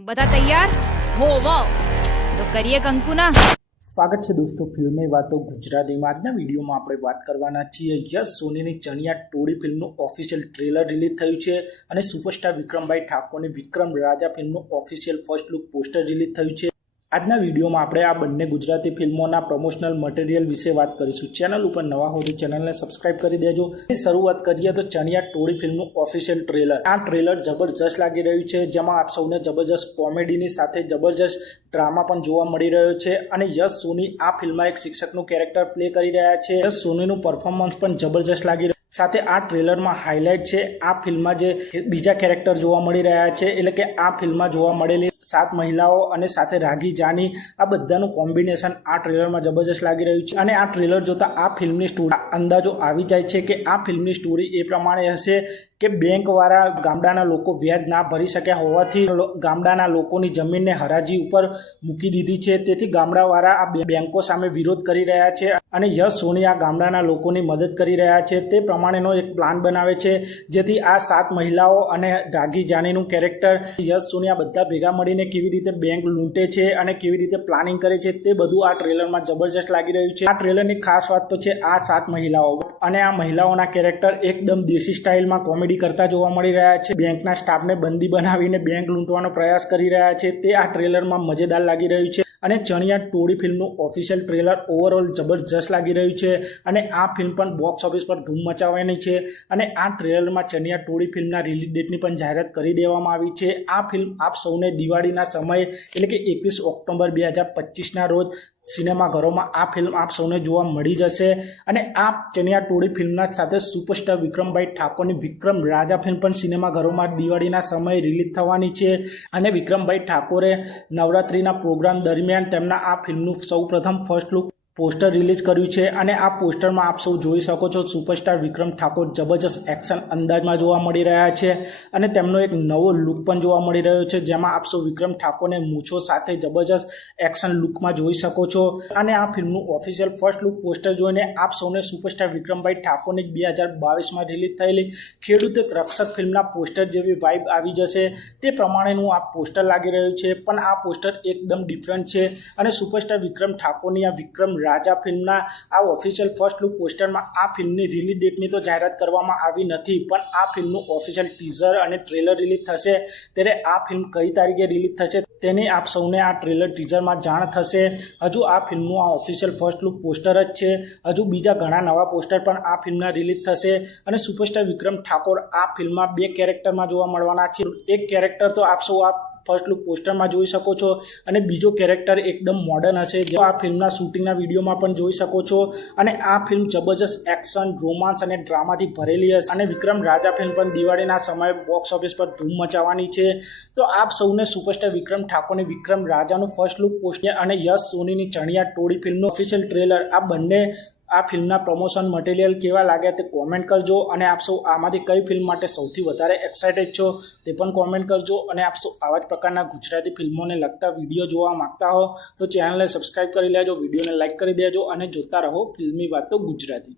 બધા તૈયાર હો વાવ તો કરીએ કંકુના। સ્વાગત છે દોસ્તો ફિલ્મી વાતો ગુજરાતીમાં। આજના વિડીયોમાં આપણે વાત કરવાના છીએ યશ સોનીની ચણિયા ટોળી ફિલ્મનું ઓફિશિયલ ટ્રેલર રિલીઝ થયું છે અને સુપરસ્ટાર વિક્રમભાઈ ઠાકોરની વિક્રમ રાજા ફિલ્મનું official first look poster release થયું છે। આજના વિડીયોમાં આપણે આ બંને ગુજરાતી ફિલ્મોના પ્રમોશનલ મટીરિયલ વિશે વાત કરીશું। ચેનલ ઉપર નવા હો તો ચેનલને સબસ્ક્રાઇબ કરી દેજો। શરૂઆત કરીએ તો ચણિયા ટોળી ફિલ્મનું ઓફિશિયલ ટ્રેલર। આ ટ્રેલર જબરજસ્ત લાગી રહ્યું છે, જેમાં આપ સૌને જબરજસ્ત કોમેડીની સાથે જબરજસ્ત ડ્રામા પણ જોવા મળી રહ્યો છે અને યશ સોની આ ફિલ્મમાં એક શિક્ષકનું કેરેક્ટર પ્લે કરી રહ્યા છે। યશ સોનીનું પરફોર્મન્સ પણ જબરજસ્ત લાગી રહ્યું સાથે આ ટ્રેલરમાં હાઇલાઇટ છે આ ફિલ્મમાં જે બીજા કેરેક્ટર જોવા મળી રહ્યા છે, એટલે કે આ ફિલ્મમાં જોવા મળેલી 7 મહિલાઓ અને સાથે રાગી જાની, આ બધાનું કોમ્બિનેશન આ ટ્રેલરમાં જબરજસ્ત લાગી રહ્યું છે। અને આ ટ્રેલર જોતા આ ફિલ્મની સ્ટોરી અંદાજો આવી જાય છે કે આ ફિલ્મની સ્ટોરી એ પ્રમાણે હશે કે બેંકવાળા ગામડાના લોકો વ્યાજ ના ભરી શક્યા હોવાથી ગામડાના લોકોની જમીનને હરાજી ઉપર મૂકી દીધી છે, તેથી ગામડાવાળા આ બેંકો સામે વિરોધ કરી રહ્યા છે અને યશ સોની આ ગામડાના લોકોની મદદ કરી રહ્યા છે। તે પ્રમાણેનો એક પ્લાન બનાવે છે, જેથી આ 7 મહિલાઓ અને રાગી જાનીનું કેરેક્ટર યશ સોની આ બધા ભેગા મળીને કેવી રીતે બેંક લૂંટે છે અને કેવી રીતે પ્લાનિંગ કરે છે તે બધું આ ટ્રેલરમાં જબરજસ્ત લાગી રહ્યું છે। આ ટ્રેલરની ખાસ વાત તો છે આ 7 મહિલાઓ અને આ મહિલાઓના કેરેક્ટર એકદમ દેશી સ્ટાઇલમાં કોમેડી કરતા જોવા મળી રહ્યા છે। બેંકના સ્ટાફને બંદી બનાવીને બેંક લૂંટવાનો પ્રયાસ કરી રહ્યા છે, તે આ ટ્રેલરમાં મજેદાર લાગી રહ્યું છે। અને ચણિયા ટોળી ફિલ્મનું ઓફિશિયલ ટ્રેલર ઓવરઓલ જબરજસ્ત લાગી રહ્યું છે અને આ ફિલ્મ પણ બોક્સ ઓફિસ પર ધૂમ મચાવવાની છે અને આ ટ્રેલરમાં ચણિયા ટોળી ફિલ્મના રિલીઝ ડેટની પણ જાહેરાત કરી દેવામાં આવી છે। આ ફિલ્મ આપ સૌને દિવાળીના સમયે એટલે કે 21 ઓક્ટોબર 2025ના રોજ સિનેમાઘરોમાં આ ફિલ્મ આપ સૌને જોવા મળી જશે અને આ ચણિયા ટોળી ફિલ્મના સાથે સુપરસ્ટાર વિક્રમભાઈ ઠાકોરની વિક્રમ રાજા ફિલ્મ પણ સિનેમાઘરોમાં દિવાળીના સમયે રિલીઝ થવાની છે અને વિક્રમભાઈ ઠાકોરે નવરાત્રિના પ્રોગ્રામ દરમિયાન તેમના આ ફિલ્મનું સૌપ્રથમ ફર્સ્ટ લુક પોસ્ટર રિલીઝ કર્યું છે અને આ પોસ્ટરમાં આપ સૌ જોઈ શકો છો સુપરસ્ટાર વિક્રમ ઠાકોર જબરજસ્ત એક્શન અંદાજમાં જોવા મળી રહ્યા છે અને તેમનો એક નવો લુક પણ જોવા મળી રહ્યો છે, જેમાં આપ સૌ વિક્રમ ઠાકોરને મૂછો સાથે જબરજસ્ત એક્શન લુકમાં જોઈ શકો છો। અને આ ફિલ્મનું ઓફિશિયલ ફર્સ્ટ લુક પોસ્ટર જોઈને આપ સૌને સુપરસ્ટાર વિક્રમભાઈ ઠાકોરની 2022માં રિલીઝ થયેલી ખેડૂત રક્ષક ફિલ્મના પોસ્ટર જેવી વાઇબ આવી જશે, તે પ્રમાણેનું આ પોસ્ટર લાગી રહ્યું છે। પણ આ પોસ્ટર એકદમ ડિફરન્ટ છે અને સુપરસ્ટાર વિક્રમ ઠાકોરની આ વિક્રમ રાજા ફિલ્મના આ ઓફિશિયલ ફર્સ્ટ લુક પોસ્ટરમાં આ ફિલ્મની રિલીઝ ડેટની તો જાહેરાત કરવામાં આવી નથી, પણ આ ફિલ્મનું ઓફિશિયલ ટીઝર અને ટ્રેલર રિલીઝ થશે ત્યારે આ ફિલ્મ કઈ તારીખે રિલીઝ થશે તેની આપ સૌને આ ટ્રેલર ટીઝરમાં જાણ થશે। હજુ આ ફિલ્મનું આ ઓફિશિયલ ફર્સ્ટ લુક પોસ્ટર જ છે, હજુ બીજા ઘણા નવા પોસ્ટર પણ આ ફિલ્મના રિલીઝ થશે અને સુપરસ્ટાર વિક્રમ ઠાકોર આ ફિલ્મમાં 2 કેરેક્ટરમાં જોવા મળવાના છે। એક કેરેક્ટર તો આપ સૌ આ ફર્સ્ટ લુક પોસ્ટરમાં જોઈ શકો છો અને બીજો કેરેક્ટર એકદમ મોડર્ન હશે, જે આ ફિલ્મના શૂટિંગના વિડીયોમાં પણ જોઈ શકો છો અને આ ફિલ્મ જબરજસ્ત એક્શન, રોમાન્સ અને ડ્રામાથી ભરેલી હશે અને વિક્રમ રાજા ફિલ્મ પણ દિવાળીના સમયે બોક્સ ઓફિસ પર ધૂમ મચાવવાની છે। તો આપ સૌને સુપરસ્ટાર વિક્રમ ઠાકોરની વિક્રમ રાજાનું ફર્સ્ટ લુક પોસ્ટર અને યશ સોનીની ચણિયા ટોળી ફિલ્મનું ઓફિશિયલ ટ્રેલર આ બંને આ ફિલ્મના પ્રમોશન મટીરિયલ કેવા લાગ્યા તે કોમેન્ટ કરજો અને આપ સૌ આમાંથી કઈ ફિલ્મ માટે સૌથી વધારે એક્સાઇટેડ છો તે પણ કોમેન્ટ કરજો અને આપ સૌ આવા જ પ્રકારના ગુજરાતી ફિલ્મોને લગતા વિડીયો જોવા માંગતા હો તો ચેનલને સબસ્ક્રાઇબ કરી લેજો, વિડીયોને લાઇક કરી દેજો અને જોતા રહો ફિલ્મી વાતો ગુજરાતી।